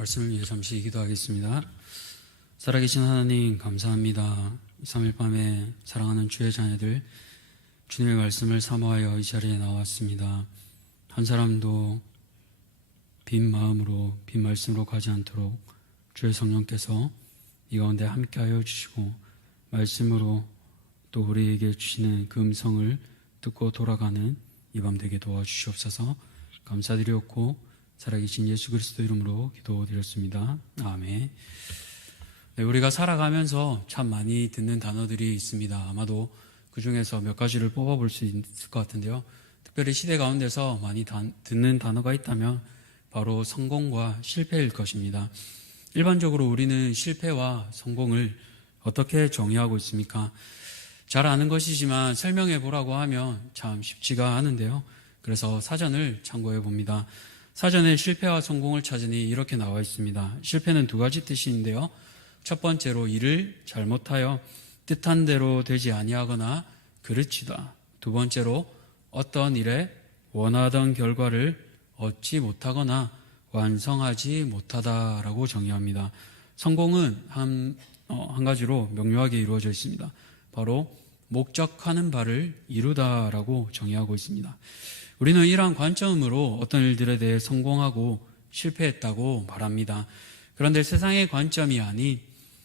말씀을 위해 잠시 기도하겠습니다. 살아계신 하나님 감사합니다. 3일 밤에 사랑하는 주의 자녀들 주님의 말씀을 사모하여 이 자리에 나왔습니다. 한 사람도 빈 마음으로 빈 말씀으로 가지 않도록 주의 성령께서 이 가운데 함께하여 주시고 말씀으로 또 우리에게 주시는 그 음성을 듣고 돌아가는 이 밤 되게 도와주시옵소서. 감사드리옵고 살아계신 예수 그리스도 이름으로 기도드렸습니다. 아멘. 네, 우리가 살아가면서 참 많이 듣는 단어들이 있습니다. 아마도 그 중에서 몇 가지를 뽑아볼 수 있을 것 같은데요. 특별히 시대 가운데서 많이 듣는 단어가 있다면 바로 성공과 실패일 것입니다. 일반적으로 우리는 실패와 성공을 어떻게 정의하고 있습니까? 잘 아는 것이지만 설명해 보라고 하면 참 쉽지가 않은데요. 그래서 사전을 참고해 봅니다. 사전에 실패와 성공을 찾으니 이렇게 나와 있습니다. 실패는 두 가지 뜻이 있는데요. 첫 번째로 일을 잘못하여 뜻한 대로 되지 아니하거나 그르치다. 두 번째로 어떤 일에 원하던 결과를 얻지 못하거나 완성하지 못하다라고 정의합니다. 성공은 한 가지로 명료하게 이루어져 있습니다. 바로 목적하는 바를 이루다라고 정의하고 있습니다. 우리는 이러한 관점으로 어떤 일들에 대해 성공하고 실패했다고 말합니다. 그런데 세상의 관점이 아닌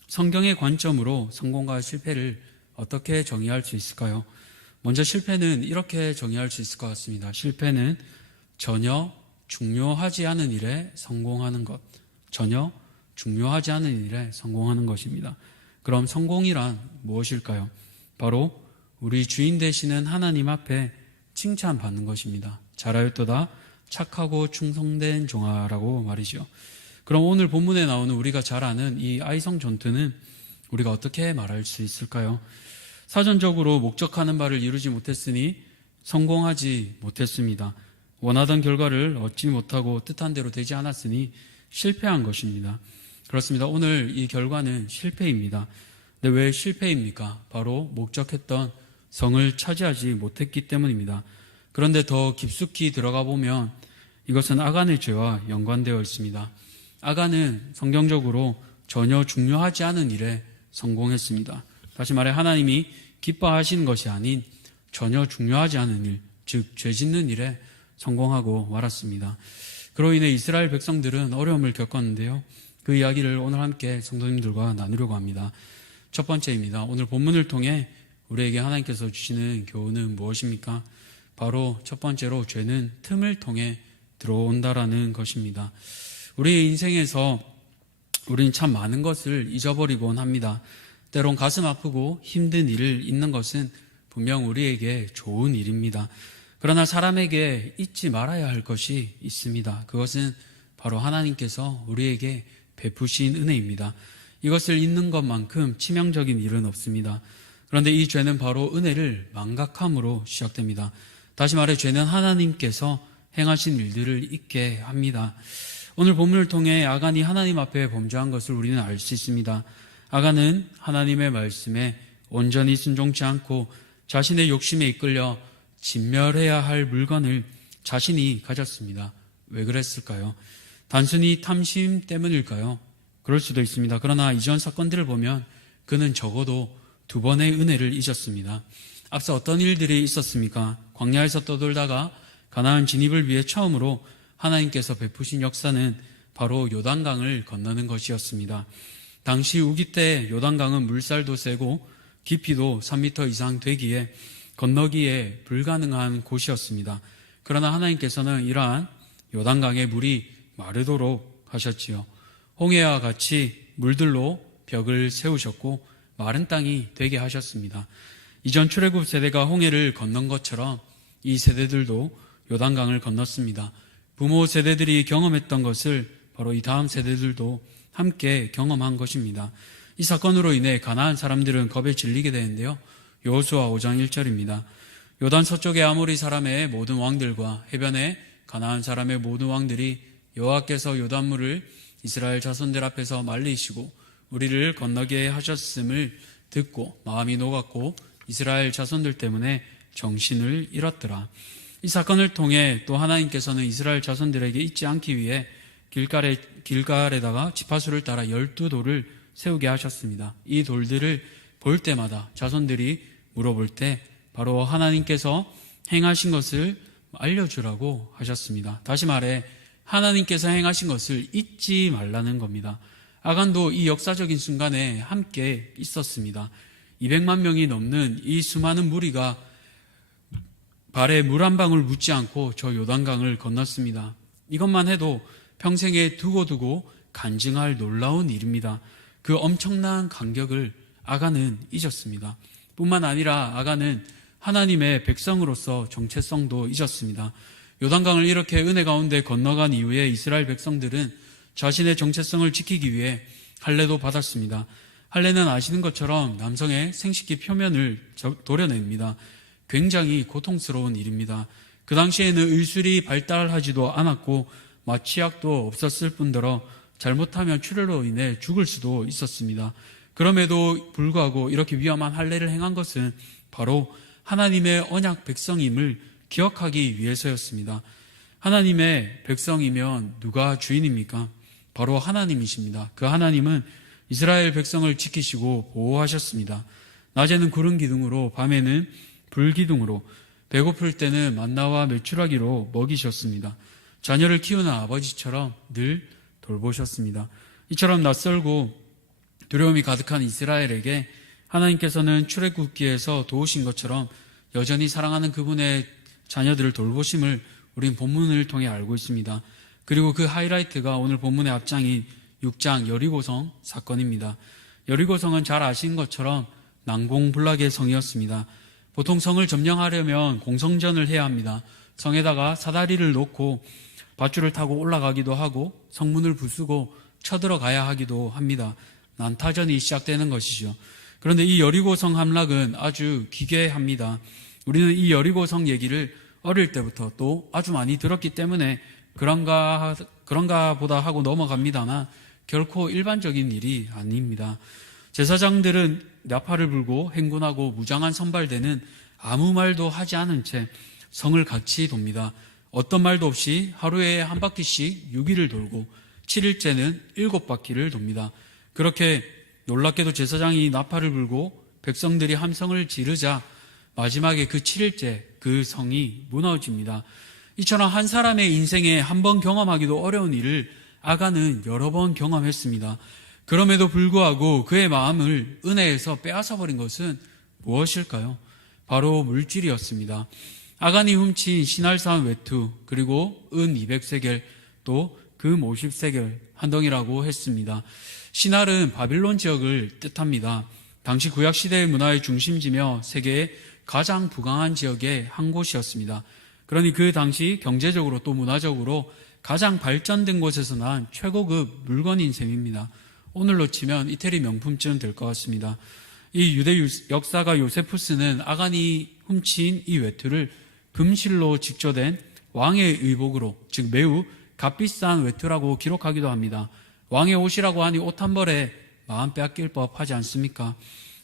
성경의 관점으로 성공과 실패를 어떻게 정의할 수 있을까요? 먼저 실패는 이렇게 정의할 수 있을 것 같습니다. 실패는 전혀 중요하지 않은 일에 성공하는 것, 전혀 중요하지 않은 일에 성공하는 것입니다. 그럼 성공이란 무엇일까요? 바로 우리 주인 되시는 하나님 앞에 칭찬받는 것입니다. 잘하였도다 착하고 충성된 종아라고 말이죠. 그럼 오늘 본문에 나오는 우리가 잘 아는 이 아이성 전투는 우리가 어떻게 말할 수 있을까요? 사전적으로 목적하는 바를 이루지 못했으니 성공하지 못했습니다. 원하던 결과를 얻지 못하고 뜻한 대로 되지 않았으니 실패한 것입니다. 그렇습니다. 오늘 이 결과는 실패입니다. 근데 왜 실패입니까? 바로 목적했던 성을 차지하지 못했기 때문입니다. 그런데 더 깊숙이 들어가 보면 이것은 아간의 죄와 연관되어 있습니다. 아간은 성경적으로 전혀 중요하지 않은 일에 성공했습니다. 다시 말해 하나님이 기뻐하시는 것이 아닌 전혀 중요하지 않은 일, 즉 죄 짓는 일에 성공하고 말았습니다. 그로 인해 이스라엘 백성들은 어려움을 겪었는데요. 그 이야기를 오늘 함께 성도님들과 나누려고 합니다. 첫 번째입니다. 오늘 본문을 통해 우리에게 하나님께서 주시는 교훈은 무엇입니까? 바로 첫 번째로 죄는 틈을 통해 들어온다라는 것입니다. 우리의 인생에서 우리는 참 많은 것을 잊어버리곤 합니다. 때론 가슴 아프고 힘든 일을 잊는 것은 분명 우리에게 좋은 일입니다. 그러나 사람에게 잊지 말아야 할 것이 있습니다. 그것은 바로 하나님께서 우리에게 베푸신 은혜입니다. 이것을 잊는 것만큼 치명적인 일은 없습니다. 그런데 이 죄는 바로 은혜를 망각함으로 시작됩니다. 다시 말해 죄는 하나님께서 행하신 일들을 잊게 합니다. 오늘 본문을 통해 아간이 하나님 앞에 범죄한 것을 우리는 알 수 있습니다. 아간은 하나님의 말씀에 온전히 순종치 않고 자신의 욕심에 이끌려 진멸해야 할 물건을 자신이 가졌습니다. 왜 그랬을까요? 단순히 탐심 때문일까요? 그럴 수도 있습니다. 그러나 이전 사건들을 보면 그는 적어도 두 번의 은혜를 잊었습니다. 앞서 어떤 일들이 있었습니까? 광야에서 떠돌다가 가나안 진입을 위해 처음으로 하나님께서 베푸신 역사는 바로 요단강을 건너는 것이었습니다. 당시 우기 때 요단강은 물살도 세고 깊이도 3m 이상 되기에 건너기에 불가능한 곳이었습니다. 그러나 하나님께서는 이러한 요단강의 물이 마르도록 하셨지요. 홍해와 같이 물들로 벽을 세우셨고 마른 땅이 되게 하셨습니다. 이전 출애굽 세대가 홍해를 건넌 것처럼 이 세대들도 요단강을 건넜습니다. 부모 세대들이 경험했던 것을 바로 이 다음 세대들도 함께 경험한 것입니다. 이 사건으로 인해 가나안 사람들은 겁에 질리게 되는데요. 여호수아 5장 1절입니다. 요단 서쪽의 아모리 사람의 모든 왕들과 해변의 가나안 사람의 모든 왕들이 여호와께서 요단물을 이스라엘 자손들 앞에서 말리시고 우리를 건너게 하셨음을 듣고 마음이 녹았고 이스라엘 자손들 때문에 정신을 잃었더라. 이 사건을 통해 또 하나님께서는 이스라엘 자손들에게 잊지 않기 위해 길갈에다가 지파수를 따라 12돌을 세우게 하셨습니다. 이 돌들을 볼 때마다 자손들이 물어볼 때 바로 하나님께서 행하신 것을 알려주라고 하셨습니다. 다시 말해 하나님께서 행하신 것을 잊지 말라는 겁니다. 아간도 이 역사적인 순간에 함께 있었습니다. 200만 명이 넘는 이 수많은 무리가 발에 물 한 방울 묻지 않고 저 요단강을 건넜습니다. 이것만 해도 평생에 두고두고 간증할 놀라운 일입니다. 그 엄청난 간격을 아간은 잊었습니다. 뿐만 아니라 아간은 하나님의 백성으로서 정체성도 잊었습니다. 요단강을 이렇게 은혜 가운데 건너간 이후에 이스라엘 백성들은 자신의 정체성을 지키기 위해 할례도 받았습니다. 할례는 아시는 것처럼 남성의 생식기 표면을 도려냅니다. 굉장히 고통스러운 일입니다. 그 당시에는 의술이 발달하지도 않았고 마취약도 없었을 뿐더러 잘못하면 출혈로 인해 죽을 수도 있었습니다. 그럼에도 불구하고 이렇게 위험한 할례를 행한 것은 바로 하나님의 언약 백성임을 기억하기 위해서였습니다. 하나님의 백성이면 누가 주인입니까? 바로 하나님이십니다. 그 하나님은 이스라엘 백성을 지키시고 보호하셨습니다. 낮에는 구름 기둥으로, 밤에는 불 기둥으로, 배고플 때는 만나와 메추라기로 먹이셨습니다. 자녀를 키우는 아버지처럼 늘 돌보셨습니다. 이처럼 낯설고 두려움이 가득한 이스라엘에게 하나님께서는 출애굽기에서 도우신 것처럼 여전히 사랑하는 그분의 자녀들을 돌보심을 우린 본문을 통해 알고 있습니다. 그리고 그 하이라이트가 오늘 본문의 앞장인 6장 여리고성 사건입니다. 여리고성은 잘 아시는 것처럼 난공불락의 성이었습니다. 보통 성을 점령하려면 공성전을 해야 합니다. 성에다가 사다리를 놓고 밧줄을 타고 올라가기도 하고 성문을 부수고 쳐들어가야 하기도 합니다. 난타전이 시작되는 것이죠. 그런데 이 여리고성 함락은 아주 기괴합니다. 우리는 이 여리고성 얘기를 어릴 때부터 또 아주 많이 들었기 때문에 그런가 보다 하고 넘어갑니다만 결코 일반적인 일이 아닙니다. 제사장들은 나팔을 불고 행군하고 무장한 선발대는 아무 말도 하지 않은 채 성을 같이 돕니다. 어떤 말도 없이 하루에 한 바퀴씩 6일을 돌고 7일째는 7바퀴를 돕니다. 그렇게 놀랍게도 제사장이 나팔을 불고 백성들이 함성을 지르자 마지막에 그 7일째 그 성이 무너집니다. 이처럼 한 사람의 인생에 한 번 경험하기도 어려운 일을 아간은 여러 번 경험했습니다. 그럼에도 불구하고 그의 마음을 은혜에서 빼앗아버린 것은 무엇일까요? 바로 물질이었습니다. 아간이 훔친 신할산 외투, 그리고 은 200세겔, 또 금 50세겔 한 덩이라고 했습니다. 신할은 바빌론 지역을 뜻합니다. 당시 구약시대의 문화의 중심지며 세계의 가장 부강한 지역의 한 곳이었습니다. 그러니 그 당시 경제적으로 또 문화적으로 가장 발전된 곳에서 난 최고급 물건인 셈입니다. 오늘로 치면 이태리 명품쯤 될 것 같습니다. 이 유대 역사가 요세푸스는 아간이 훔친 이 외투를 금실로 직조된 왕의 의복으로, 즉 매우 값비싼 외투라고 기록하기도 합니다. 왕의 옷이라고 하니 옷 한 벌에 마음 빼앗길 법하지 않습니까?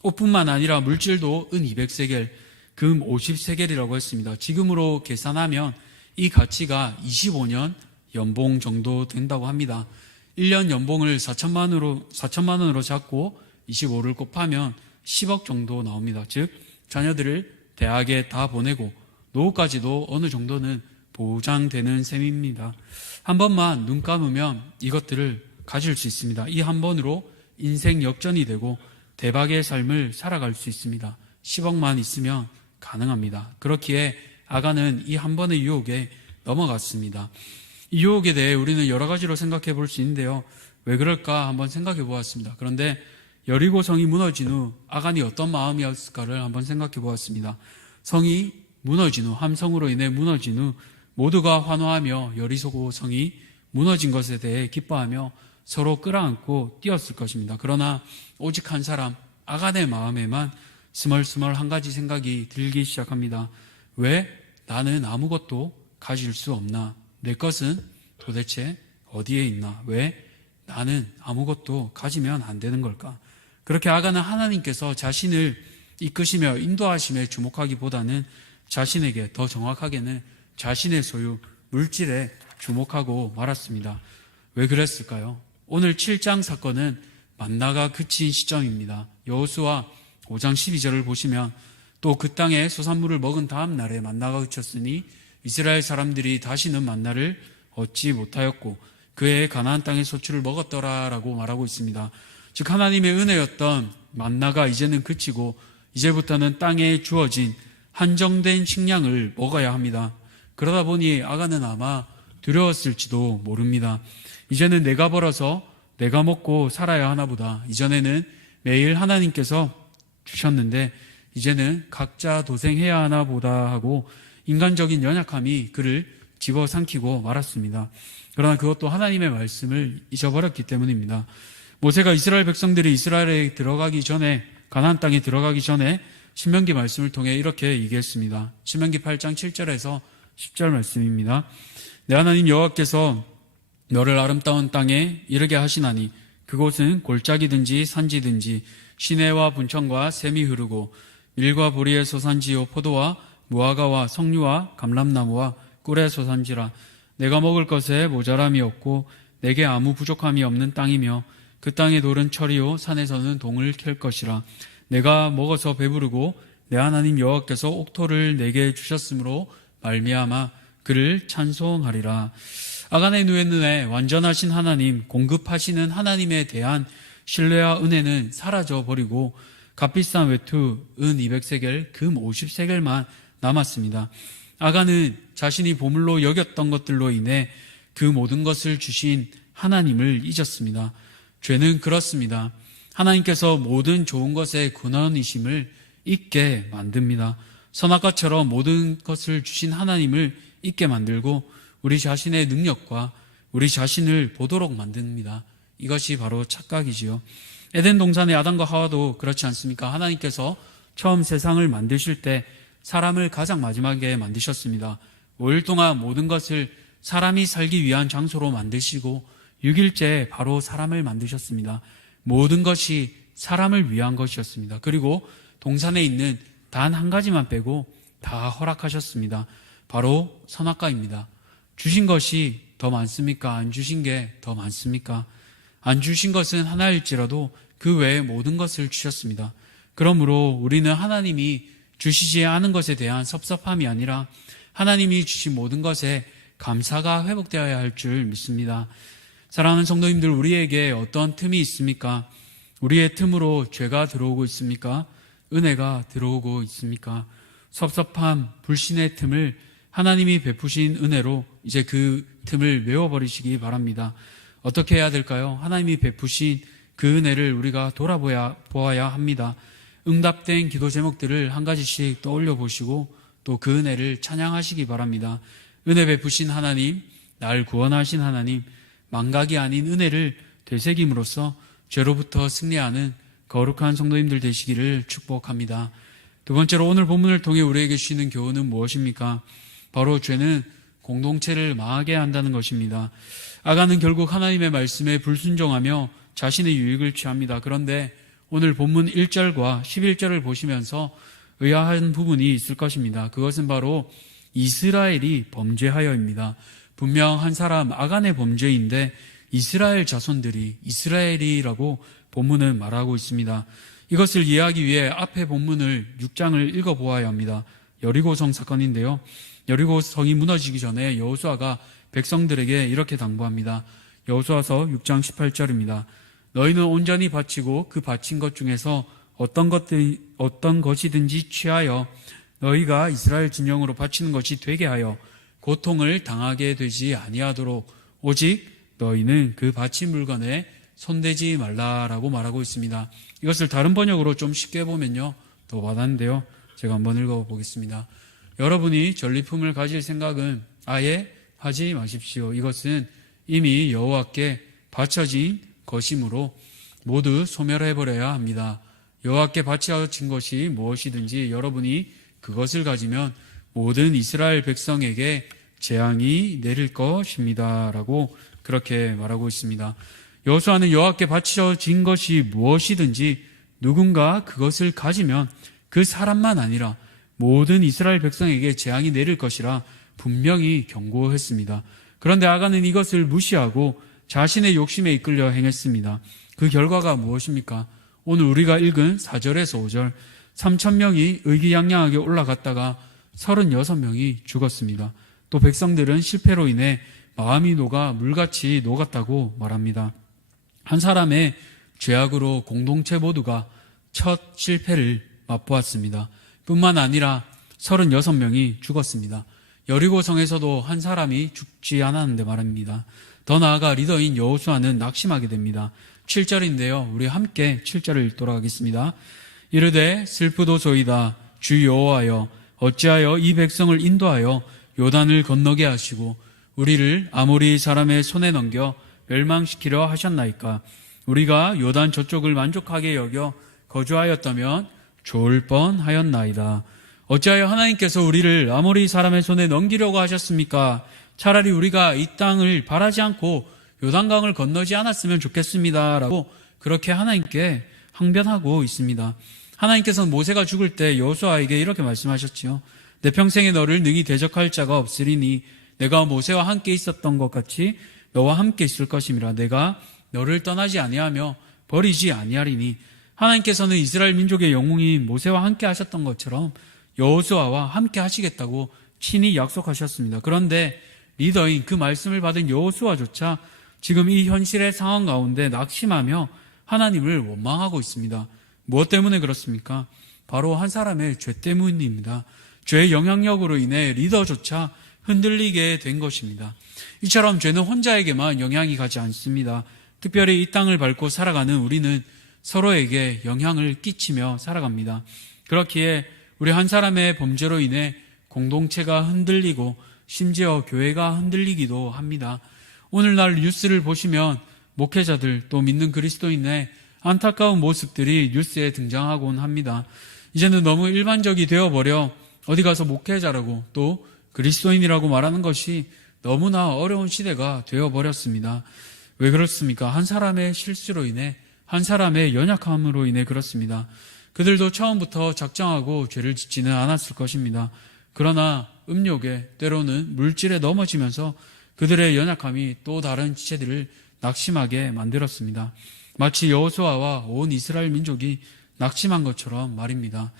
옷뿐만 아니라 물질도 은 200세겔, 금 50세겔이라고 했습니다. 지금으로 계산하면 이 가치가 25년 연봉 정도 된다고 합니다. 1년 연봉을 4천만 원으로 잡고 25를 곱하면 10억 정도 나옵니다. 즉 자녀들을 대학에 다 보내고 노후까지도 어느 정도는 보장되는 셈입니다. 한 번만 눈 감으면 이것들을 가질 수 있습니다. 이 한 번으로 인생 역전이 되고 대박의 삶을 살아갈 수 있습니다. 10억만 있으면 가능합니다. 그렇기에 아간은 이 한 번의 유혹에 넘어갔습니다. 이 유혹에 대해 우리는 여러 가지로 생각해 볼 수 있는데요. 왜 그럴까 한번 생각해 보았습니다. 그런데 여리고성이 무너진 후 아간이 어떤 마음이었을까를 한번 생각해 보았습니다. 성이 무너진 후, 함성으로 인해 무너진 후 모두가 환호하며 여리고성이 무너진 것에 대해 기뻐하며 서로 끌어안고 뛰었을 것입니다. 그러나 오직 한 사람, 아간의 마음에만 스멀스멀 한 가지 생각이 들기 시작합니다. 왜 나는 아무것도 가질 수 없나? 내 것은 도대체 어디에 있나? 왜 나는 아무것도 가지면 안 되는 걸까? 그렇게 아간은 하나님께서 자신을 이끄시며 인도하심에 주목하기보다는 자신에게, 더 정확하게는 자신의 소유, 물질에 주목하고 말았습니다. 왜 그랬을까요? 오늘 7장 사건은 만나가 그친 시점입니다. 여호수아 5장 12절을 보시면 또 그 땅에 소산물을 먹은 다음 날에 만나가 그쳤으니 이스라엘 사람들이 다시는 만나를 얻지 못하였고 그의 가나안 땅의 소출을 먹었더라라고 말하고 있습니다. 즉 하나님의 은혜였던 만나가 이제는 그치고 이제부터는 땅에 주어진 한정된 식량을 먹어야 합니다. 그러다 보니 아간은 아마 두려웠을지도 모릅니다. 이제는 내가 벌어서 내가 먹고 살아야 하나 보다. 이전에는 매일 하나님께서 주셨는데 이제는 각자 도생해야 하나 보다 하고 인간적인 연약함이 그를 집어삼키고 말았습니다. 그러나 그것도 하나님의 말씀을 잊어버렸기 때문입니다. 모세가 이스라엘 백성들이 이스라엘에 들어가기 전에, 가나안 땅에 들어가기 전에 신명기 말씀을 통해 이렇게 얘기했습니다. 신명기 8장 7절에서 10절 말씀입니다. 내 하나님 여호와께서 너를 아름다운 땅에 이르게 하시나니 그곳은 골짜기든지 산지든지 시내와 분천과 샘이 흐르고 밀과 보리의 소산지요 포도와 무화과와 석류와 감람나무와 꿀의 소산지라. 내가 먹을 것에 모자람이 없고 내게 아무 부족함이 없는 땅이며 그 땅의 돌은 철이요 산에서는 동을 캘 것이라. 내가 먹어서 배부르고 내 하나님 여호와께서 옥토를 내게 주셨으므로 말미암아 그를 찬송하리라. 아간의 누에는에 완전하신 하나님, 공급하시는 하나님에 대한 신뢰와 은혜는 사라져버리고 값비싼 외투, 은 200세겔, 금 50세겔만 남았습니다. 아간은 자신이 보물로 여겼던 것들로 인해 그 모든 것을 주신 하나님을 잊었습니다. 죄는 그렇습니다. 하나님께서 모든 좋은 것의 근원이심을 잊게 만듭니다. 선악과처럼 모든 것을 주신 하나님을 잊게 만들고 우리 자신의 능력과 우리 자신을 보도록 만듭니다. 이것이 바로 착각이지요. 에덴 동산의 아담과 하와도 그렇지 않습니까? 하나님께서 처음 세상을 만드실 때 사람을 가장 마지막에 만드셨습니다. 5일 동안 모든 것을 사람이 살기 위한 장소로 만드시고 6일째 바로 사람을 만드셨습니다. 모든 것이 사람을 위한 것이었습니다. 그리고 동산에 있는 단 한 가지만 빼고 다 허락하셨습니다. 바로 선악과입니다. 주신 것이 더 많습니까? 안 주신 게 더 많습니까? 안 주신 것은 하나일지라도 그 외의 모든 것을 주셨습니다. 그러므로 우리는 하나님이 주시지 않은 것에 대한 섭섭함이 아니라 하나님이 주신 모든 것에 감사가 회복되어야 할 줄 믿습니다. 사랑하는 성도님들, 우리에게 어떤 틈이 있습니까? 우리의 틈으로 죄가 들어오고 있습니까? 은혜가 들어오고 있습니까? 섭섭함, 불신의 틈을 하나님이 베푸신 은혜로 이제 그 틈을 메워버리시기 바랍니다. 어떻게 해야 될까요? 하나님이 베푸신 그 은혜를 우리가 돌아보아야 합니다. 응답된 기도 제목들을 한 가지씩 떠올려 보시고 또 그 은혜를 찬양하시기 바랍니다. 은혜 베푸신 하나님, 날 구원하신 하나님, 망각이 아닌 은혜를 되새김으로써 죄로부터 승리하는 거룩한 성도님들 되시기를 축복합니다. 두 번째로 오늘 본문을 통해 우리에게 주시는 교훈은 무엇입니까? 바로 죄는 공동체를 망하게 한다는 것입니다. 아간은 결국 하나님의 말씀에 불순종하며 자신의 유익을 취합니다. 그런데 오늘 본문 1절과 11절을 보시면서 의아한 부분이 있을 것입니다. 그것은 바로 이스라엘이 범죄하여입니다. 분명 한 사람 아간의 범죄인데 이스라엘 자손들이 이스라엘이라고 본문은 말하고 있습니다. 이것을 이해하기 위해 앞에 본문을 6장을 읽어보아야 합니다. 여리고성 사건인데요. 여리고성이 무너지기 전에 여호수아가 백성들에게 이렇게 당부합니다. 여호수아서 6장 18절입니다. 너희는 온전히 바치고 그 바친 것 중에서 어떤 것이든지 취하여 너희가 이스라엘 진영으로 바치는 것이 되게 하여 고통을 당하게 되지 아니하도록 오직 너희는 그 바친 물건에 손대지 말라라고 말하고 있습니다. 이것을 다른 번역으로 좀 쉽게 보면요, 더 와닿는데요. 제가 한번 읽어보겠습니다. 여러분이 전리품을 가질 생각은 아예 하지 마십시오. 이것은 이미 여호와께 바쳐진 것이므로 모두 소멸해버려야 합니다. 여호와께 바쳐진 것이 무엇이든지 여러분이 그것을 가지면 모든 이스라엘 백성에게 재앙이 내릴 것입니다. 라고 그렇게 말하고 있습니다. 여호수아는 여호와께 바쳐진 것이 무엇이든지 누군가 그것을 가지면 그 사람만 아니라 모든 이스라엘 백성에게 재앙이 내릴 것이라 분명히 경고했습니다. 그런데 아간은 이것을 무시하고 자신의 욕심에 이끌려 행했습니다. 그 결과가 무엇입니까? 오늘 우리가 읽은 4절에서 5절 3,000명이 의기양양하게 올라갔다가 36명이 죽었습니다. 또 백성들은 실패로 인해 마음이 녹아 물같이 녹았다고 말합니다. 한 사람의 죄악으로 공동체 모두가 첫 실패를 맛보았습니다. 뿐만 아니라 36명이 죽었습니다. 여리고성에서도 한 사람이 죽지 않았는데 말입니다. 더 나아가 리더인 여호수아는 낙심하게 됩니다. 7절인데요. 우리 함께 7절을 읽도록 하겠습니다. 이르되 슬프도소이다. 주 여호와여 어찌하여 이 백성을 인도하여 요단을 건너게 하시고 우리를 아모리 사람의 손에 넘겨 멸망시키려 하셨나이까. 우리가 요단 저쪽을 만족하게 여겨 거주하였다면 좋을 뻔하였나이다. 어찌하여 하나님께서 우리를 아모리 사람의 손에 넘기려고 하셨습니까? 차라리 우리가 이 땅을 바라지 않고 요단강을 건너지 않았으면 좋겠습니다. 라고 그렇게 하나님께 항변하고 있습니다. 하나님께서는 모세가 죽을 때 여호수아에게 이렇게 말씀하셨지요. 내 평생에 너를 능히 대적할 자가 없으리니 내가 모세와 함께 있었던 것 같이 너와 함께 있을 것임이라. 내가 너를 떠나지 아니하며 버리지 아니하리니. 하나님께서는 이스라엘 민족의 영웅인 모세와 함께 하셨던 것처럼 여호수아와 함께 하시겠다고 친히 약속하셨습니다. 그런데 리더인 그 말씀을 받은 여호수아조차 지금 이 현실의 상황 가운데 낙심하며 하나님을 원망하고 있습니다. 무엇 때문에 그렇습니까? 바로 한 사람의 죄 때문입니다. 죄의 영향력으로 인해 리더조차 흔들리게 된 것입니다. 이처럼 죄는 혼자에게만 영향이 가지 않습니다. 특별히 이 땅을 밟고 살아가는 우리는 서로에게 영향을 끼치며 살아갑니다. 그렇기에 우리 한 사람의 범죄로 인해 공동체가 흔들리고 심지어 교회가 흔들리기도 합니다. 오늘날 뉴스를 보시면 목회자들 또 믿는 그리스도인의 안타까운 모습들이 뉴스에 등장하곤 합니다. 이제는 너무 일반적이 되어버려 어디 가서 목회자라고 또 그리스도인이라고 말하는 것이 너무나 어려운 시대가 되어버렸습니다. 왜 그렇습니까? 한 사람의 실수로 인해, 한 사람의 연약함으로 인해 그렇습니다. 그들도 처음부터 작정하고 죄를 짓지는 않았을 것입니다. 그러나 음욕에 때로는 물질에 넘어지면서 그들의 연약함이 또 다른 지체들을 낙심하게 만들었습니다. 마치 여호수아와 온 이스라엘 민족이 낙심한 것처럼 말입니다.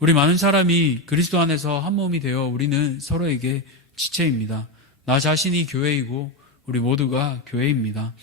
우리 많은 사람이 그리스도 안에서 한 몸이 되어 우리는 서로에게 지체입니다. 나 자신이 교회이고 우리 모두가 교회입니다.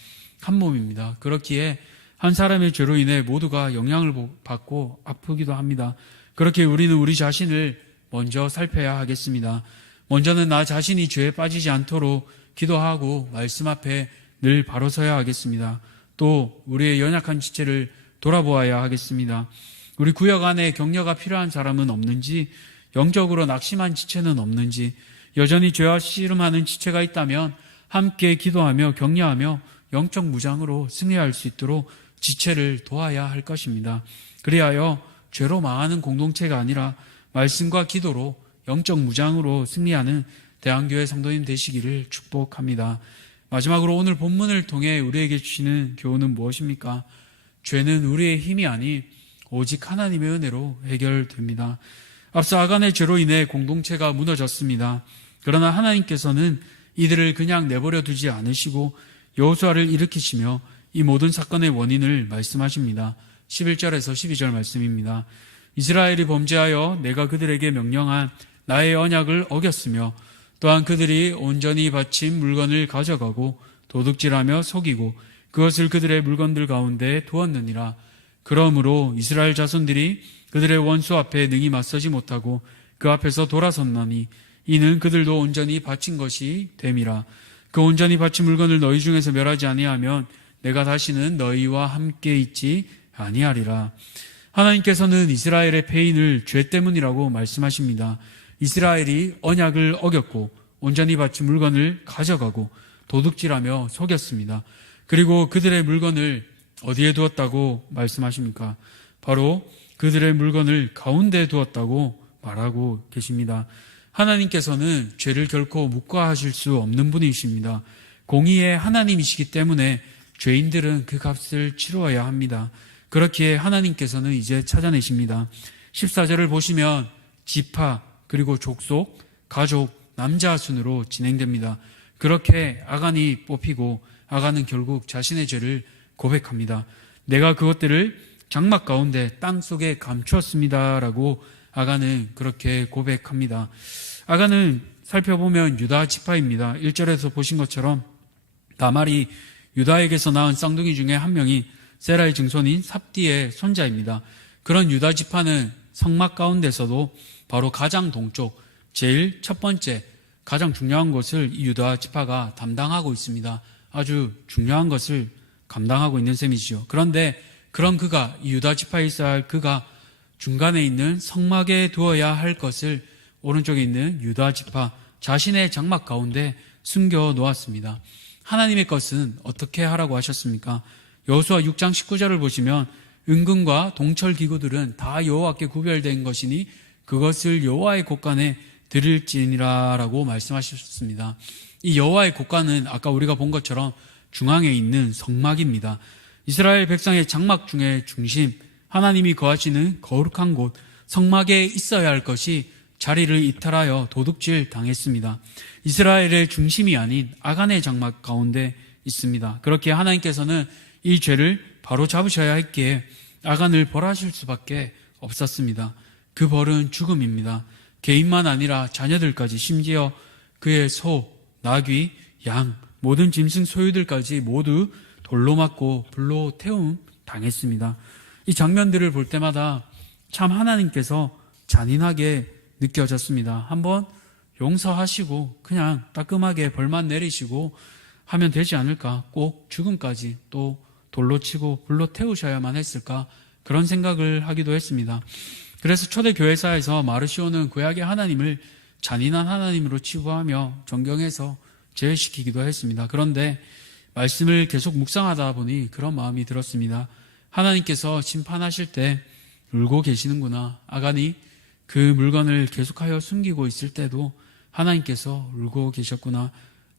한 몸입니다. 그렇기에 한 사람의 죄로 인해 모두가 영향을 받고 아프기도 합니다. 그렇게 우리는 우리 자신을 먼저 살펴야 하겠습니다. 먼저는 나 자신이 죄에 빠지지 않도록 기도하고 말씀 앞에 늘 바로 서야 하겠습니다. 또 우리의 연약한 지체를 돌아보아야 하겠습니다. 우리 구역 안에 격려가 필요한 사람은 없는지, 영적으로 낙심한 지체는 없는지, 여전히 죄와 씨름하는 지체가 있다면 함께 기도하며 격려하며 영적 무장으로 승리할 수 있도록 지체를 도와야 할 것입니다. 그리하여 죄로 망하는 공동체가 아니라 말씀과 기도로 영적 무장으로 승리하는 대한교회 성도님 되시기를 축복합니다. 마지막으로 오늘 본문을 통해 우리에게 주시는 교훈은 무엇입니까? 죄는 우리의 힘이 아닌 오직 하나님의 은혜로 해결됩니다. 앞서 아간의 죄로 인해 공동체가 무너졌습니다. 그러나 하나님께서는 이들을 그냥 내버려 두지 않으시고 여호수아를 일으키시며 이 모든 사건의 원인을 말씀하십니다. 11절에서 12절 말씀입니다. 이스라엘이 범죄하여 내가 그들에게 명령한 나의 언약을 어겼으며 또한 그들이 온전히 바친 물건을 가져가고 도둑질하며 속이고 그것을 그들의 물건들 가운데 두었느니라. 그러므로 이스라엘 자손들이 그들의 원수 앞에 능히 맞서지 못하고 그 앞에서 돌아섰나니 이는 그들도 온전히 바친 것이 됨이라. 그 온전히 바친 물건을 너희 중에서 멸하지 아니하면 내가 다시는 너희와 함께 있지 아니하리라. 하나님께서는 이스라엘의 패인을 죄 때문이라고 말씀하십니다. 이스라엘이 언약을 어겼고 온전히 바친 물건을 가져가고 도둑질하며 속였습니다. 그리고 그들의 물건을 어디에 두었다고 말씀하십니까? 바로 그들의 물건을 가운데 두었다고 말하고 계십니다. 하나님께서는 죄를 결코 묵과하실 수 없는 분이십니다. 공의의 하나님이시기 때문에 죄인들은 그 값을 치루어야 합니다. 그렇기에 하나님께서는 이제 찾아내십니다. 14절을 보시면 지파 그리고 족속, 가족, 남자 순으로 진행됩니다. 그렇게 아간이 뽑히고 아간은 결국 자신의 죄를 고백합니다. 내가 그것들을 장막 가운데 땅 속에 감추었습니다 라고 아간은 그렇게 고백합니다. 아간은 살펴보면 유다 지파입니다. 1절에서 보신 것처럼 다말이 유다에게서 낳은 쌍둥이 중에 한 명이 세라의 증손인 삽디의 손자입니다. 그런 유다 지파는 성막 가운데서도 바로 가장 동쪽, 제일 첫 번째, 가장 중요한 것을 이 유다 지파가 담당하고 있습니다. 아주 중요한 것을 감당하고 있는 셈이죠. 그런데 그런 그가, 이 유다 지파에 있어야 할 그가 중간에 있는 성막에 두어야 할 것을 오른쪽에 있는 유다 지파 자신의 장막 가운데 숨겨 놓았습니다. 하나님의 것은 어떻게 하라고 하셨습니까? 여호수아 6장 19절을 보시면 은금과 동철 기구들은 다 여호와께 구별된 것이니 그것을 여호와의 곳간에 드릴지니라 라고 말씀하셨습니다. 이 여호와의 곳간은 아까 우리가 본 것처럼 중앙에 있는 성막입니다. 이스라엘 백성의 장막 중에 중심, 하나님이 거하시는 거룩한 곳, 성막에 있어야 할 것이 자리를 이탈하여 도둑질 당했습니다. 이스라엘의 중심이 아닌 아간의 장막 가운데 있습니다. 그렇게 하나님께서는 이 죄를 바로 잡으셔야 했기에 아간을 벌하실 수밖에 없었습니다. 그 벌은 죽음입니다. 개인만 아니라 자녀들까지, 심지어 그의 소, 나귀, 양, 모든 짐승 소유들까지 모두 돌로 맞고 불로 태움 당했습니다. 이 장면들을 볼 때마다 참 하나님께서 잔인하게 느껴졌습니다. 한번 용서하시고 그냥 따끔하게 벌만 내리시고 하면 되지 않을까? 꼭 죽음까지 또 돌로 치고 불로 태우셔야만 했을까? 그런 생각을 하기도 했습니다. 그래서 초대 교회사에서 마르시오는 구약의 하나님을 잔인한 하나님으로 치부하며 정경에서 제외시키기도 했습니다. 그런데 말씀을 계속 묵상하다 보니 그런 마음이 들었습니다. 하나님께서 심판하실 때 울고 계시는구나. 아간이 그 물건을 계속하여 숨기고 있을 때도 하나님께서 울고 계셨구나.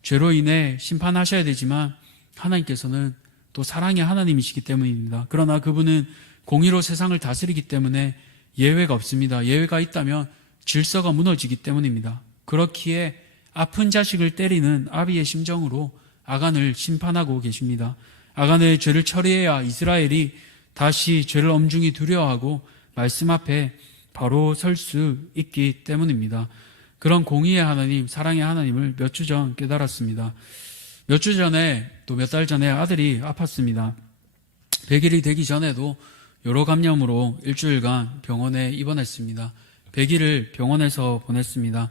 죄로 인해 심판하셔야 되지만 하나님께서는 또 사랑의 하나님이시기 때문입니다. 그러나 그분은 공의로 세상을 다스리기 때문에 예외가 없습니다. 예외가 있다면 질서가 무너지기 때문입니다. 그렇기에 아픈 자식을 때리는 아비의 심정으로 아간을 심판하고 계십니다. 아간의 죄를 처리해야 이스라엘이 다시 죄를 엄중히 두려워하고 말씀 앞에 바로 설 수 있기 때문입니다. 그런 공의의 하나님, 사랑의 하나님을 몇 주 전 깨달았습니다. 몇 주 전에 또 몇 달 전에 아들이 아팠습니다. 100일이 되기 전에도 요로 감염으로 일주일간 병원에 입원했습니다. 100일을 병원에서 보냈습니다.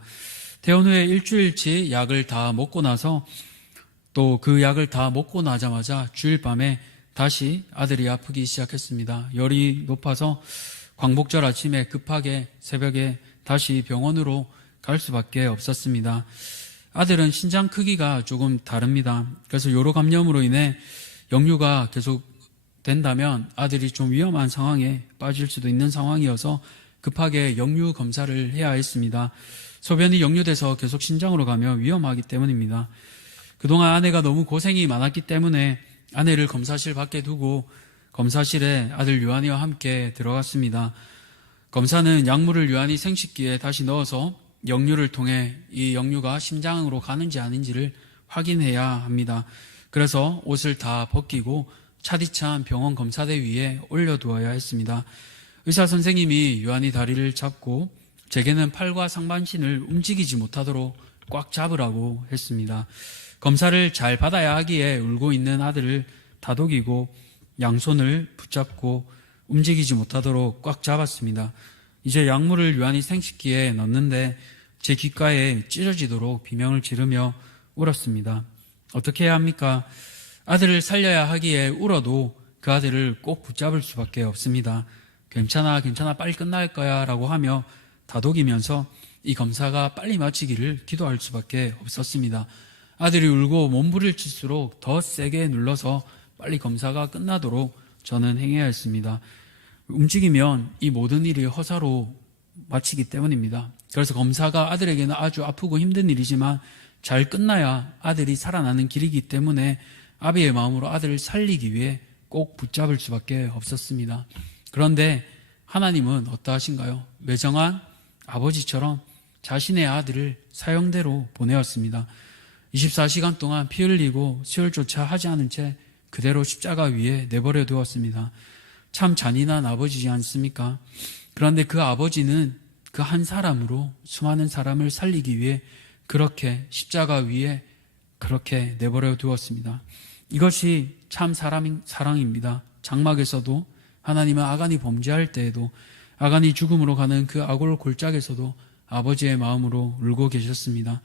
퇴원 후에 일주일치 약을 다 먹고 나서 또 그 약을 다 먹고 나자마자 주일 밤에 다시 아들이 아프기 시작했습니다. 열이 높아서 광복절 아침에 급하게 새벽에 다시 병원으로 갈 수밖에 없었습니다. 아들은 신장 크기가 조금 다릅니다. 그래서 요로 감염으로 인해 역류가 계속 된다면 아들이 좀 위험한 상황에 빠질 수도 있는 상황이어서 급하게 역류 검사를 해야 했습니다. 소변이 역류돼서 계속 신장으로 가면 위험하기 때문입니다. 그동안 아내가 너무 고생이 많았기 때문에 아내를 검사실 밖에 두고 검사실에 아들 요한이와 함께 들어갔습니다. 검사는 약물을 요한이 생식기에 다시 넣어서 역류를 통해 이 역류가 심장으로 가는지 아닌지를 확인해야 합니다. 그래서 옷을 다 벗기고 차디찬 병원 검사대 위에 올려두어야 했습니다. 의사 선생님이 요한이 다리를 잡고 제게는 팔과 상반신을 움직이지 못하도록 꽉 잡으라고 했습니다. 검사를 잘 받아야 하기에 울고 있는 아들을 다독이고 양손을 붙잡고 움직이지 못하도록 꽉 잡았습니다. 이제 약물을 요한이 생식기에 넣는데 제 귓가에 찢어지도록 비명을 지르며 울었습니다. 어떻게 해야 합니까? 아들을 살려야 하기에 울어도 그 아들을 꼭 붙잡을 수밖에 없습니다. 괜찮아 빨리 끝날 거야 라고 하며 다독이면서 이 검사가 빨리 마치기를 기도할 수밖에 없었습니다. 아들이 울고 몸부림칠수록 더 세게 눌러서 빨리 검사가 끝나도록 저는 행해야 했습니다. 움직이면 이 모든 일이 허사로 마치기 때문입니다. 그래서 검사가 아들에게는 아주 아프고 힘든 일이지만 잘 끝나야 아들이 살아나는 길이기 때문에 아비의 마음으로 아들을 살리기 위해 꼭 붙잡을 수밖에 없었습니다. 그런데 하나님은 어떠하신가요? 매정한 아버지처럼 자신의 아들을 사형대로 보내었습니다. 24시간 동안 피 흘리고 수혈조차 하지 않은 채 그대로 십자가 위에 내버려 두었습니다. 참 잔인한 아버지지 않습니까? 그런데 그 아버지는 그 한 사람으로 수많은 사람을 살리기 위해 그렇게 십자가 위에 그렇게 내버려 두었습니다. 이것이 참 사랑입니다. 장막에서도 하나님은 아간이 범죄할 때에도 아간이 죽음으로 가는 그 아골 골짜기에서도 아버지의 마음으로 울고 계셨습니다.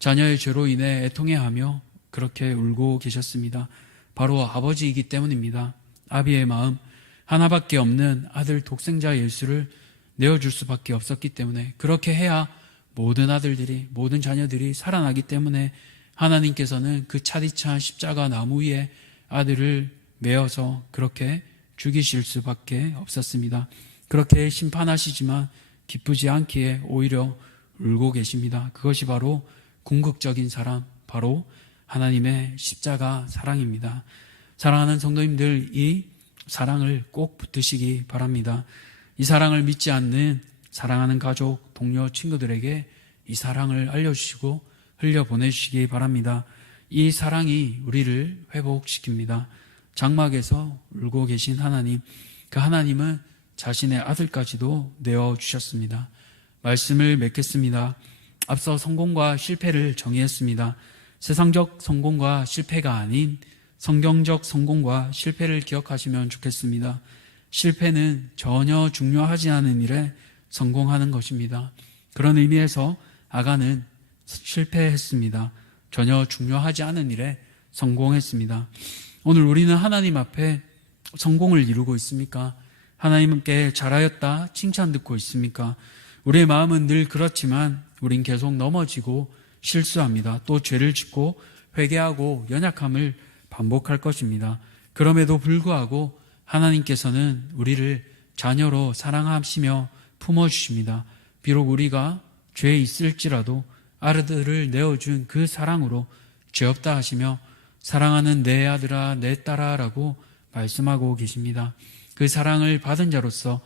자녀의 죄로 인해 애통해하며 그렇게 울고 계셨습니다. 바로 아버지이기 때문입니다. 아비의 마음, 하나밖에 없는 아들 독생자 예수를 내어줄 수밖에 없었기 때문에, 그렇게 해야 모든 아들들이, 모든 자녀들이 살아나기 때문에 하나님께서는 그 차디찬 십자가 나무 위에 아들을 메어서 그렇게 죽이실 수밖에 없었습니다. 그렇게 심판하시지만 기쁘지 않기에 오히려 울고 계십니다. 그것이 바로 궁극적인 사랑, 바로 하나님의 십자가 사랑입니다. 사랑하는 성도님들, 이 사랑을 꼭 붙드시기 바랍니다. 이 사랑을 믿지 않는 사랑하는 가족, 동료, 친구들에게 이 사랑을 알려주시고 흘려보내주시기 바랍니다. 이 사랑이 우리를 회복시킵니다. 장막에서 울고 계신 하나님, 그 하나님은 자신의 아들까지도 내어주셨습니다. 말씀을 맺겠습니다. 앞서 성공과 실패를 정의했습니다. 세상적 성공과 실패가 아닌 성경적 성공과 실패를 기억하시면 좋겠습니다. 실패는 전혀 중요하지 않은 일에 성공하는 것입니다. 그런 의미에서 아간은 실패했습니다. 전혀 중요하지 않은 일에 성공했습니다. 오늘 우리는 하나님 앞에 성공을 이루고 있습니까? 하나님께 잘하였다 칭찬 듣고 있습니까? 우리의 마음은 늘 그렇지만 우린 계속 넘어지고 실수합니다. 또 죄를 짓고 회개하고 연약함을 반복할 것입니다. 그럼에도 불구하고 하나님께서는 우리를 자녀로 사랑하시며 품어주십니다. 비록 우리가 죄에 있을지라도 아들을 내어준 그 사랑으로 죄 없다 하시며 사랑하는 내 아들아 내 딸아 라고 말씀하고 계십니다. 그 사랑을 받은 자로서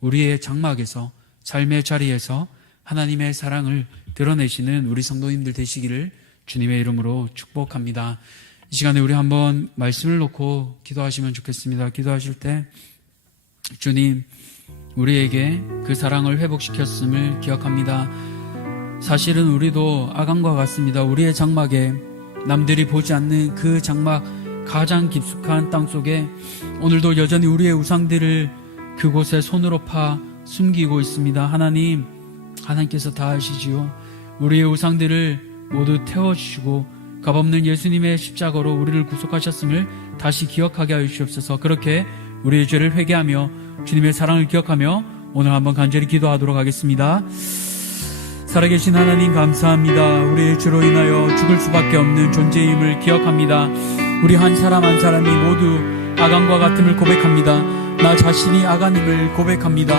우리의 장막에서 삶의 자리에서 하나님의 사랑을 드러내시는 우리 성도님들 되시기를 주님의 이름으로 축복합니다. 이 시간에 우리 한번 말씀을 놓고 기도하시면 좋겠습니다. 기도하실 때 주님, 우리에게 그 사랑을 회복시켰음을 기억합니다. 사실은 우리도 아간과 같습니다. 우리의 장막에 남들이 보지 않는 그 장막 가장 깊숙한 땅속에 오늘도 여전히 우리의 우상들을 그곳에 손으로 파 숨기고 있습니다. 하나님께서 다 아시지요. 우리의 우상들을 모두 태워주시고 값없는 예수님의 십자가로 우리를 구속하셨음을 다시 기억하게 하여 주시옵소서. 그렇게 우리의 죄를 회개하며 주님의 사랑을 기억하며 오늘 한번 간절히 기도하도록 하겠습니다. 살아계신 하나님 감사합니다. 우리의 죄로 인하여 죽을 수밖에 없는 존재임을 기억합니다. 우리 한 사람 한 사람이 모두 아간과 같음을 고백합니다. 나 자신이 아간임을 고백합니다.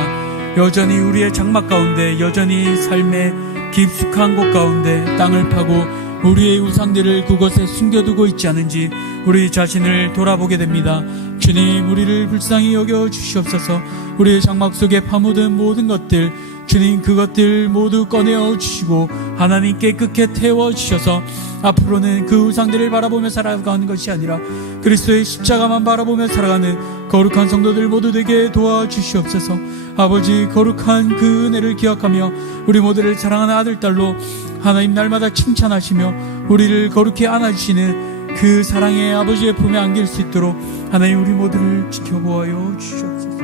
여전히 우리의 장막 가운데, 여전히 삶의 깊숙한 곳 가운데 땅을 파고 우리의 우상들을 그곳에 숨겨두고 있지 않은지 우리 자신을 돌아보게 됩니다. 주님, 우리를 불쌍히 여겨 주시옵소서. 우리의 장막 속에 파묻은 모든 것들, 주님 그것들 모두 꺼내어 주시고 하나님 깨끗게 태워주셔서 앞으로는 그 우상들을 바라보며 살아가는 것이 아니라 그리스도의 십자가만 바라보며 살아가는 거룩한 성도들 모두 되게 도와주시옵소서. 아버지, 거룩한 그 은혜를 기억하며 우리 모두를 사랑하는 아들, 딸로 하나님 날마다 칭찬하시며 우리를 거룩히 안아주시는 그 사랑의 아버지의 품에 안길 수 있도록 하나님 우리 모두를 지켜보아요 주시옵소서.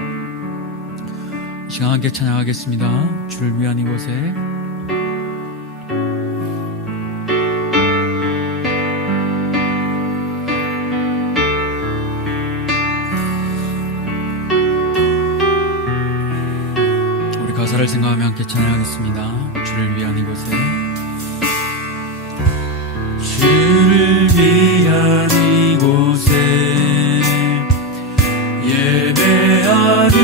이 시간 함께 찬양하겠습니다. 주를 위한 이곳에. 우리 가사를 생각하며 함께 찬양하겠습니다. 주를 위한 이곳에. 주를 위한 이곳에 예배하는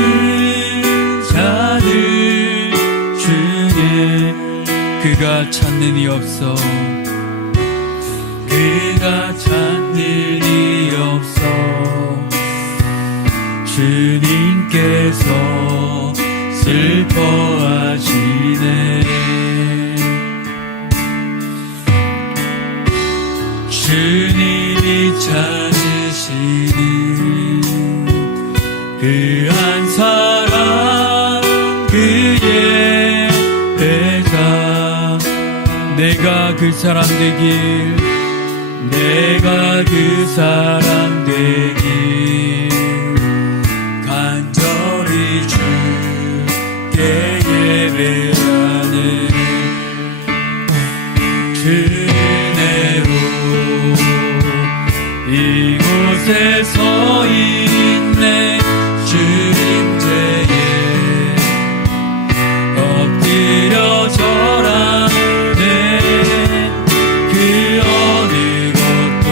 자들 중에 그가 찾는 이 없어, 그가 찾는 이 없어. 주님께서 슬퍼하시네. 주님이 찾으시는 그 한 사람 그의 배자 내가 그 사람 되길 내가 그 사람 되길 간절히 주께 예배하는 주 이곳에 서 있네 주님제에 엎드려 절하네 그 어느 것도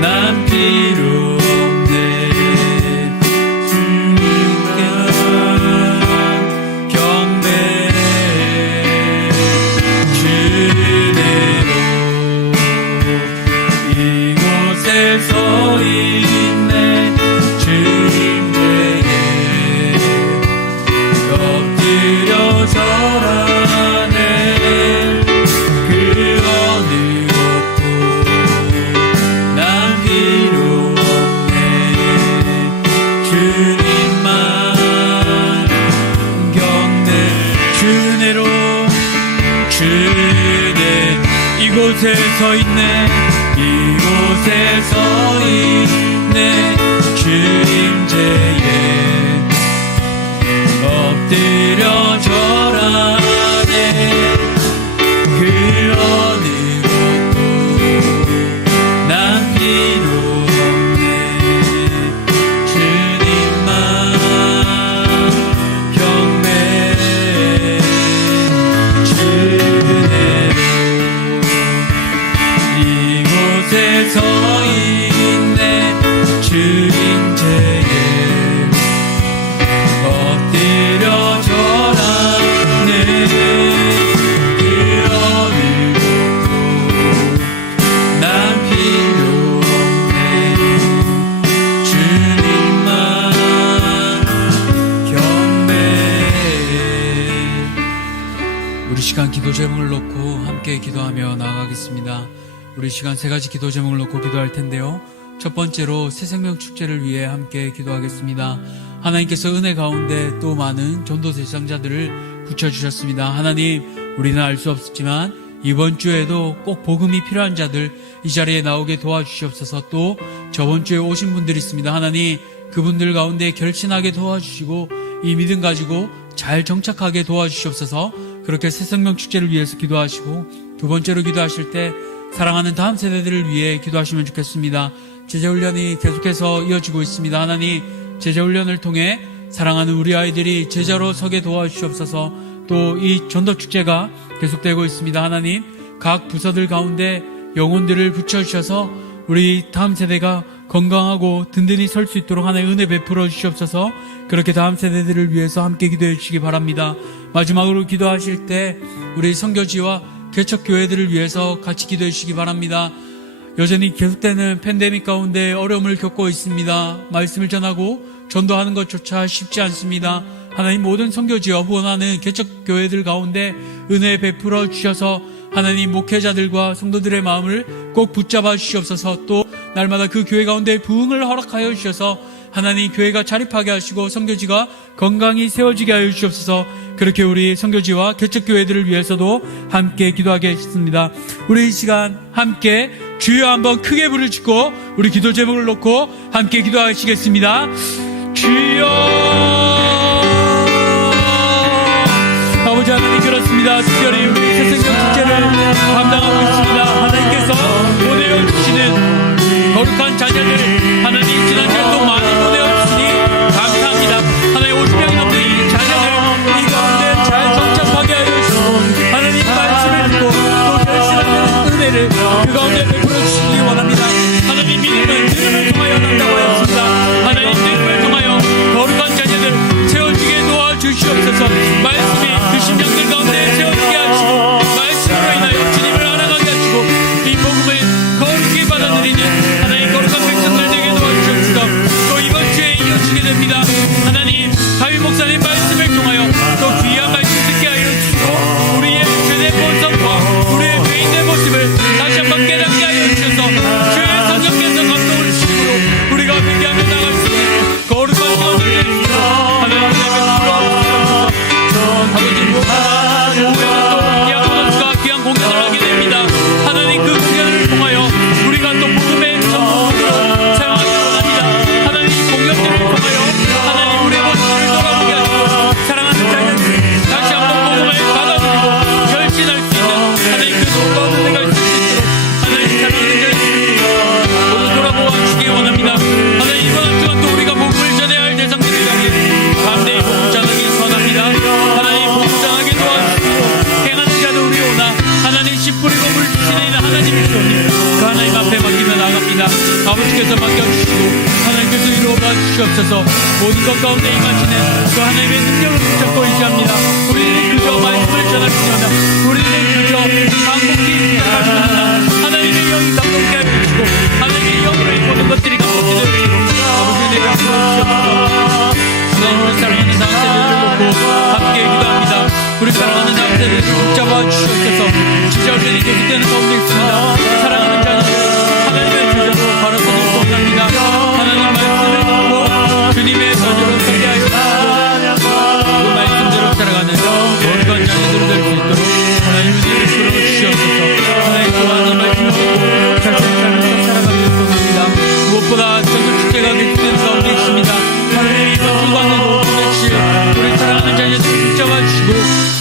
난 필요 없네 주님께 경배해 주대로 이곳에 서 있네 주님께에 엎드려 절하네 그 어느 것도 난 필요 없네 주님만 경배 주내로 주내 이곳에 서 있네 이곳에 서 있네 주님제에 엎드려 절하네 그 어느 것도 난 필요 없네 주님만 경배해 주내로 이곳에 서 있네 주님제에 엎드려 절하네 그 어느 것도 난 필요 없네 주님만 경배해 우리 시간 기도 제목을 놓고 함께 기도하며 나아가겠습니다. 우리 시간 세 가지 기도 제목을 놓고 기도할 텐데요. 첫 번째로 새생명 축제를 위해 함께 기도하겠습니다. 하나님께서 은혜 가운데 또 많은 전도 대상자들을 붙여주셨습니다. 하나님, 우리는 알 수 없었지만 이번 주에도 꼭 복음이 필요한 자들 이 자리에 나오게 도와주시옵소서. 또 저번 주에 오신 분들이 있습니다. 하나님, 그분들 가운데 결신하게 도와주시고 이 믿음 가지고 잘 정착하게 도와주시옵소서. 그렇게 새생명 축제를 위해서 기도하시고 두 번째로 기도하실 때 사랑하는 다음 세대들을 위해 기도하시면 좋겠습니다. 제자훈련이 계속해서 이어지고 있습니다. 하나님, 제자훈련을 통해 사랑하는 우리 아이들이 제자로 서게 도와주시옵소서. 또 이 전도축제가 계속되고 있습니다. 하나님, 각 부서들 가운데 영혼들을 붙여주셔서 우리 다음 세대가 건강하고 든든히 설 수 있도록 하나님 은혜 베풀어 주시옵소서. 그렇게 다음 세대들을 위해서 함께 기도해 주시기 바랍니다. 마지막으로 기도하실 때 우리 선교지와 개척교회들을 위해서 같이 기도해 주시기 바랍니다. 여전히 계속되는 팬데믹 가운데 어려움을 겪고 있습니다. 말씀을 전하고 전도하는 것조차 쉽지 않습니다. 하나님, 모든 선교지와 후원하는 개척교회들 가운데 은혜 베풀어 주셔서 하나님 목회자들과 성도들의 마음을 꼭 붙잡아 주시옵소서. 또 날마다 그 교회 가운데 부흥을 허락하여 주셔서 하나님 교회가 자립하게 하시고 선교지가 건강히 세워지게 하여 주시옵소서. 그렇게 우리 선교지와 개척교회들을 위해서도 함께 기도하게 하겠습니다. 우리 이 시간 함께 주여 한번 크게 부르짖고 우리 기도 제목을 놓고 함께 기도하시겠습니다. 주여. 아버지 하나님, 그렇습니다. 특별히 우리 새생명 축제를 감당하고 있습니다. 하나님께서 보내주시는 거룩한 자녀들, 하나님 지난주에 또 많이 보내주시니 감사합니다. 하나님 50명이 넘는 이 자녀들 이 가운데 잘 정착하게 하여 주시고 하나님 말씀을 듣고 또 결실하는 은혜를 그 가운데 베풀어 주시기 원합니다. 하나님, 믿음은 들음을 통하여 난다고 하였습니다. 하나님, 들음을 통하여 거룩한 자녀들 세워지게 도와주시옵소서. 말씀이 그 심령들 가운데 세워지게 하시고 말씀으로 인하여 주님을 알아가게 하시고 이 복음을 거룩히 받아들이는 하나님 거룩한 백성들 되게 도와주시옵소서. 또 이번 주에 이어지게 됩니다. 하나님, 다윗 목사님 말씀을 통하여 또 귀한 말씀 듣게 하여 주시고 우리의 죄된 본성과 우리의 죄인된 모습을 다시 한번 깨닫게 하여 주시옵소서. 원합니다. 아버지께서 맡겨주시고 하나님께서 이루어가 주시옵소서. 모든 것 가운데 임하시는 그 하나님의 능력을 붙잡고 의지합니다. 우리는 그저 말씀을 전할 뿐이다. 우리는 그저 반복히 생각하시는 하나님의 영이 감동케 하여 주시고 하나님의 영으로 이 모든 것들이 감동케 하여 주시고 아버지의 내가 부어주시옵소서. 하나님을 사랑하는 당세들을 놓고 함께 기도합니다. 우리 사랑하는 당세들을 붙잡아 주시옵소서. 진짜 우리는 계속되는 가운데 있습니다. 사랑하는 자녀들 하나님의 주제로 바로 서길 수 없답니다. 하나님 말씀을 듣고 주님의 저주로 서게 하여 주시고 그 말씀대로 살아가는 거룩한 자녀들이 될 수 있도록 하나님의 은혜를 풀어 주시옵소서. 하나님 또한 이 말씀을 듣고 자신의 삶을 살아가길 원합니다. 무엇보다 저도 주제가 계속되는 가운데 있습니다. 하나님 이번 주간의 모든 며칠 우리 사랑하는 자녀들 붙잡아 주시고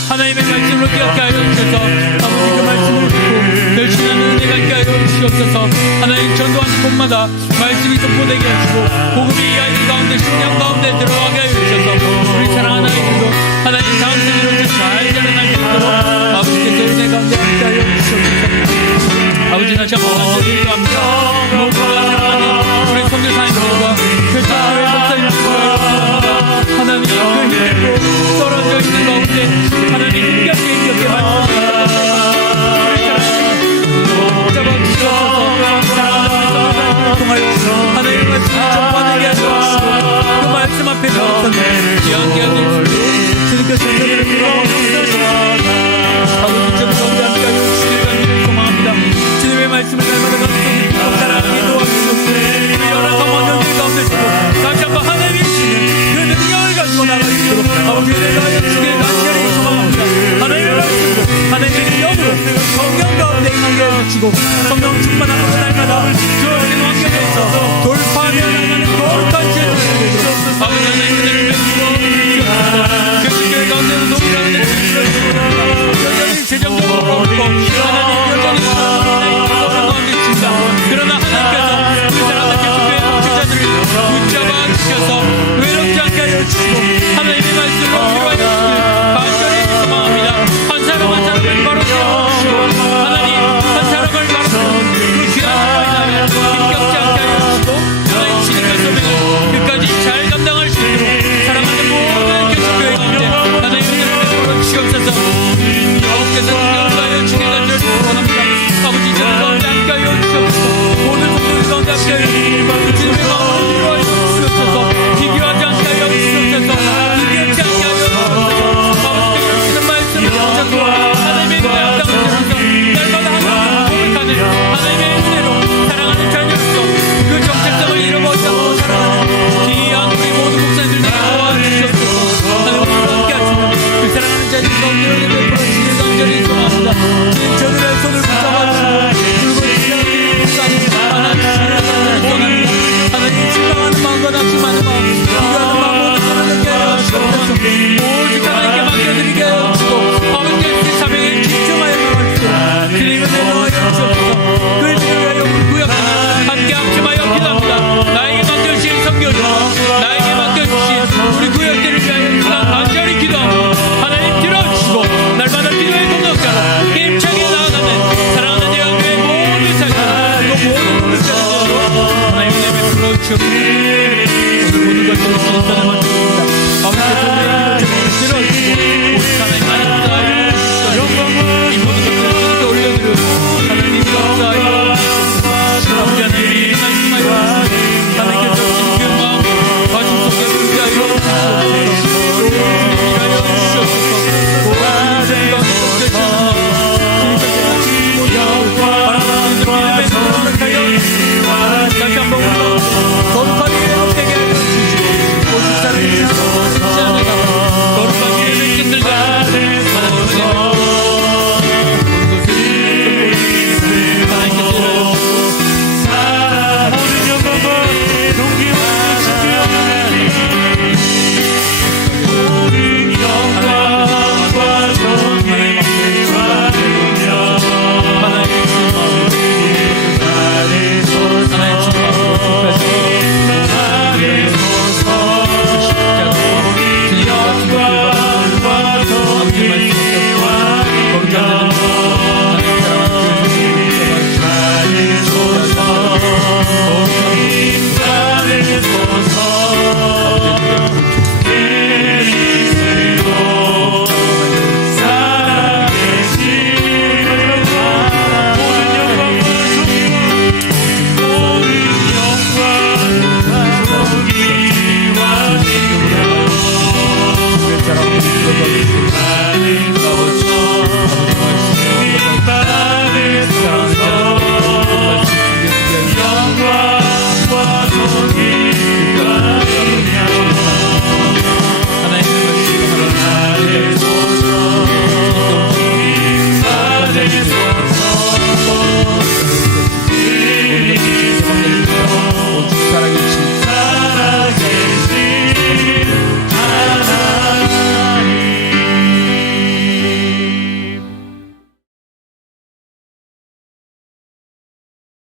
하나님의 말씀으로 기억게 하여 주셔서 아버지 그 말씀을 듣고 결심하는 은혜가 있게 하여 주시옵소서. 하나님 전도하는 곳마다 말씀이 선포되게 하시고 복음이 이 아이들 가운데 식량 가운데 들어가게 하여 주셔서 우리 사랑하는 아이들도 하나님 다음 세대로 잘 자라날 수 있도록 아버지께서 은혜 가운데 함께 하여 주시옵소서. 아버지 다시 한번 감사드리고 합니다. 무엇보다 사랑하는 우리 선교사님들과 교회의 목사님들과 하나님 그 힘들고 떨어져 있는 가운데 하나님 힘겹게 기억해 주시옵소서. 잡아주셔서 사랑하는 통하여 하나님의 말씀을 전파되게 하시옵시고 그 말씀 앞에 서서 귀한 아들 주님께서 은혜를 풀어주시옵소서. 아버지 좀 가운데 함께 하여 주시길 간절히 소망합니다. 주님의 말씀을 날마다 감사하게 따라하게 도와주시옵소서. 열악한 환경들 가운데서도 다시 한번 하나님이 주시는 그 능력을 가지고 나갈 수 있도록 아버지 은혜가 하여 주시길 간절히 소망합니다. 하나님의 말씀으로 하나님의 영으로 성령 가운데 임하게 해주시고 성령 충만한 날마다 주어지는